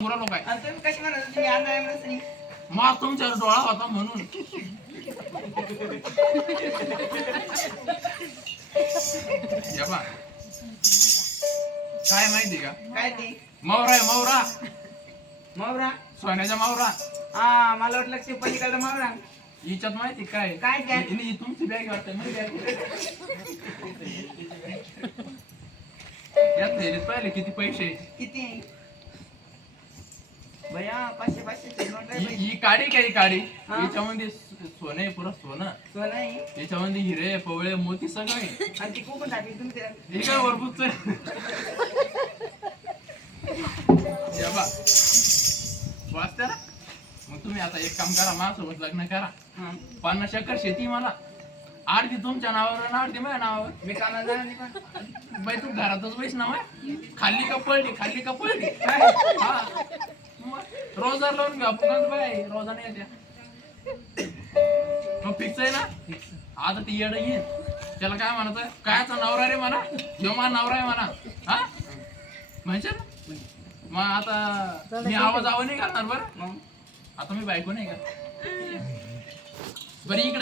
लोक आहे. आणि तुम्ही कशी म्हणत तुम्ही आणणार आहे म्हणून नाही. मग तुमच्यावर डोळा होता म्हणून. या बा. काय माहिती का? काय ते मौरा आहे मौरा. मावरा सोन्याचा मावरा. हा मला वाटलं की पलीकडे मावरा हिच्यात माहिती काय? काय काय? ही तुमची बॅग वाटते माझी बॅग. यात थैलीत पाहिले किती पैसे. किती भैया 500 500 नोट आहे ही काडी काय काडी हा. याच्यामध्ये सोनं आहे पुरं सोनं. सोनं आहे याच्यामध्ये हिरे पवळे मोती सगळे. आणि ती कुकून टाकली तुम्ही त्याला. हे काय वरबूच वाचत्या ना. मग तुम्ही आता एक काम करा माझ्यासोबत लग्न करा. हा. 50 एकर शेती मला अर्धी तुमच्या नावावर आणि अर्धी माझ्या नावावर. मी कामाला जाणार नाही पण. बाई तू घरातच बैस ना माय. खाल्ली का पडली काय? हा मग रोजगार लावून घ्या आपण बाय रोजा नाही येत्या. मग फिक्स आहे ना. आता ती येड येईल त्याला काय म्हणायचं कायचा नवरा रे म्हणा ह्यो माझा नवरा आहे म्हणा. हा म्हणशील ना. मग आता मी आवाज नाही घालणार बरं. मग आता मी बायको नाही का बरं इकडे